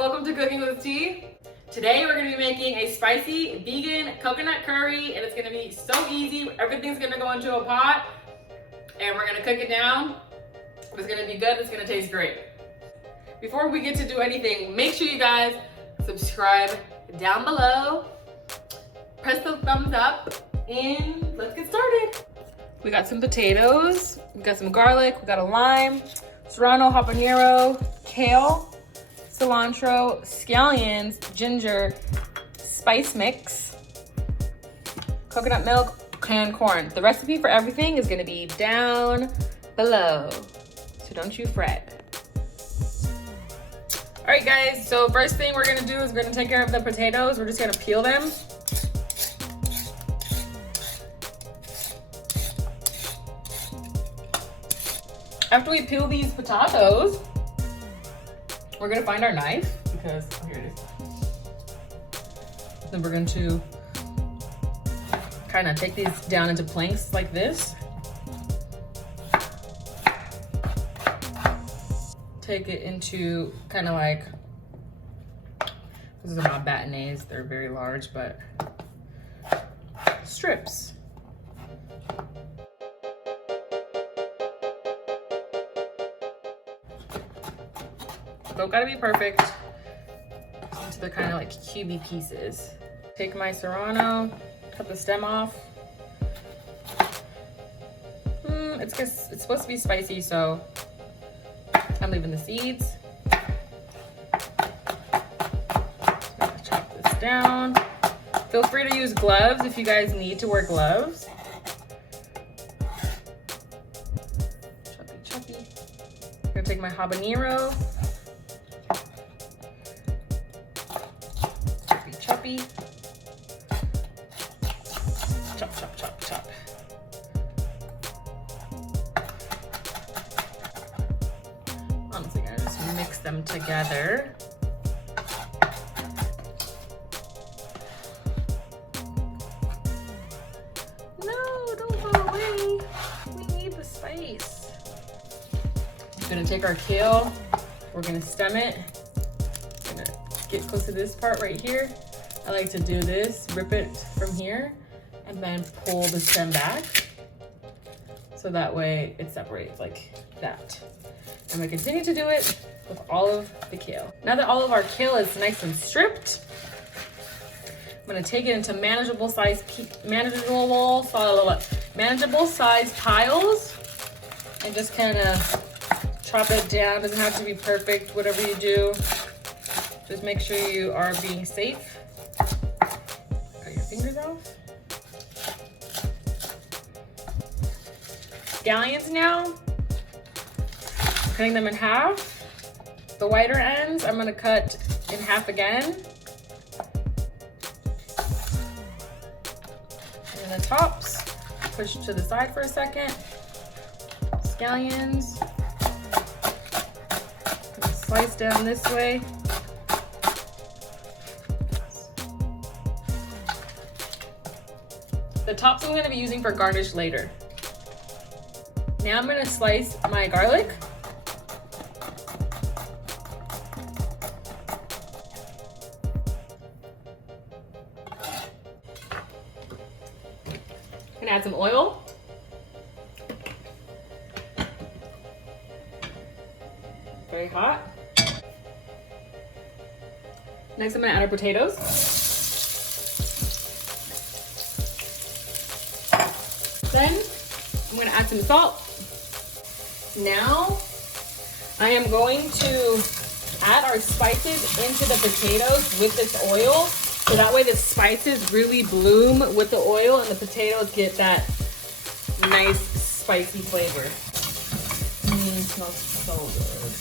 welcome to Cooking with Tea. Today we're going to be making a spicy vegan coconut curry, and it's going to be so easy. Everything's going to go into a pot and we're going to cook it down. It's going to be good. It's going to taste great. Before we get to do anything, make sure you guys subscribe down below, press the thumbs up, and let's get started. We got some potatoes, we got some garlic, we got a lime, serrano, habanero, kale, cilantro, scallions, ginger, spice mix, coconut milk, canned corn. The recipe for everything is gonna be down below, so don't you fret. All right guys, so first thing we're gonna do is we're gonna take care of the potatoes. We're just gonna peel them. After we peel these potatoes, we're gonna find our knife because, oh, here it is. Then we're going to kind of take these down into planks like this. Take it into kind of like, this is not bâtonnets, they're very large, but strips. Don't gotta be perfect. So they're kind of like cubey pieces. Take my serrano, cut the stem off. It's supposed to be spicy, so I'm leaving the seeds. So chop this down. Feel free to use gloves if you guys need to wear gloves. Choppy. I'm gonna take my habanero. Choppy. Chop, chop, chop, chop. Honestly, I'm just gonna mix them together. No, don't go away. We need the spice. We're gonna take our kale. We're gonna stem it. We're gonna get close to this part right here. I like to do this, rip it from here, and then pull the stem back. So that way it separates like that. And we continue to do it with all of the kale. Now that all of our kale is nice and stripped, I'm gonna take it into manageable size piles and just kind of chop it down. Doesn't have to be perfect, whatever you do. Just make sure you are being safe. Cut your fingers off. Scallions now. Cutting them in half. The whiter ends, I'm gonna cut in half again. And the tops, push to the side for a second. Scallions. Slice down this way. The tops I'm going to be using for garnish later. Now I'm going to slice my garlic. I'm going to add some oil. Very hot. Next I'm going to add our potatoes. Then I'm gonna add some salt. Now I am going to add our spices into the potatoes with this oil. So that way the spices really bloom with the oil and the potatoes get that nice spicy flavor. It smells so good.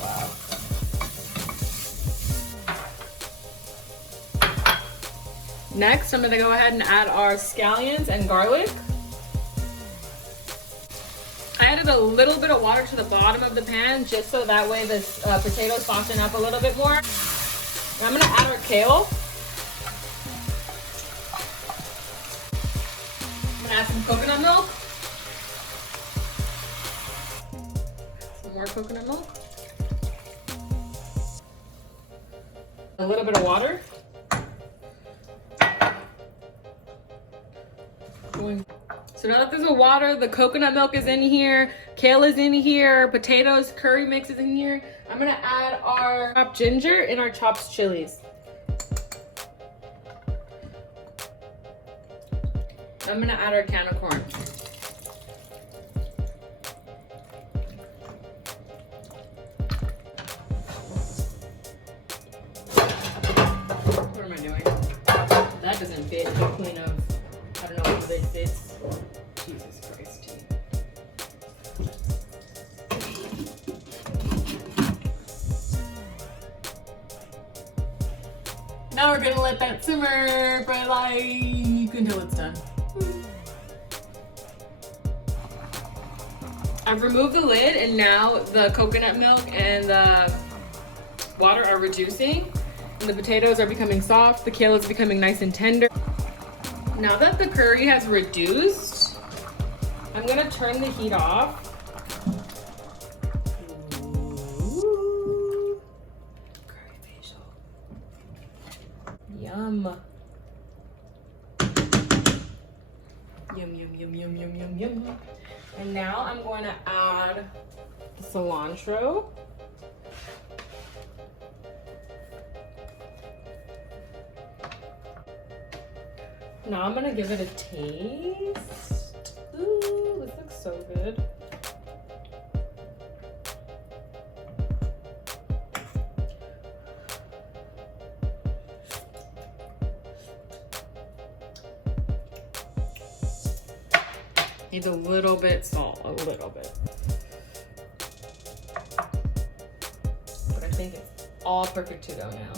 Wow. Next, I'm gonna go ahead and add our scallions and garlic. I added a little bit of water to the bottom of the pan just so that way the potatoes soften up a little bit more. And I'm gonna add our kale. I'm gonna add some coconut milk. Some more coconut milk. A little bit of water. So now that there's a water, the coconut milk is in here, kale is in here, potatoes, curry mix is in here. I'm gonna add our chopped ginger and our chopped chilies. I'm gonna add our can of corn. What am I doing? That doesn't fit the queen of, I don't know if it fits. Jesus Christ. Now we're gonna let that simmer for like until it's done. I've removed the lid and now the coconut milk and the water are reducing and the potatoes are becoming soft. The kale is becoming nice and tender. Now that the curry has reduced, I'm gonna turn the heat off. Ooh. Curry facial. Yum. Yum, yum, yum, yum, yum, yum, yum. And now I'm going to add the cilantro. Now I'm gonna give it a taste. Ooh, this looks so good. Needs a little bit salt, a little bit. But I think it's all perfect to go now.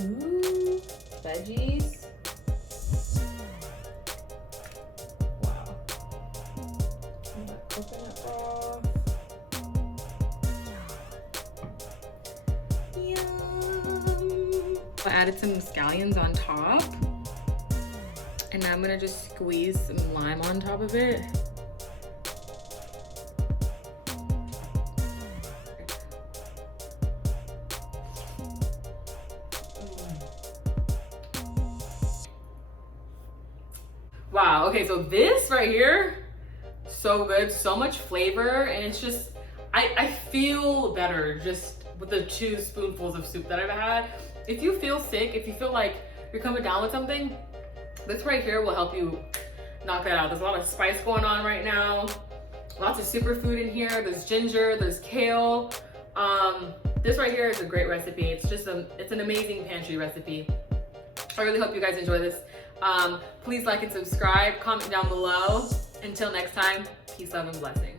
Ooh, veggies. Wow. And that coconut broth. Yum. I added some scallions on top. And now I'm gonna just squeeze some lime on top of it. Wow, okay, so this right here, so good, so much flavor, and it's just, I feel better just with the 2 spoonfuls of soup that I've had. If you feel sick, if you feel like you're coming down with something, this right here will help you knock that out. There's a lot of spice going on right now. Lots of superfood in here. There's ginger, there's kale. This right here is a great recipe. It's just it's an amazing pantry recipe. I really hope you guys enjoy this. Please like and subscribe, comment down below. Until next time, peace, love, and blessings.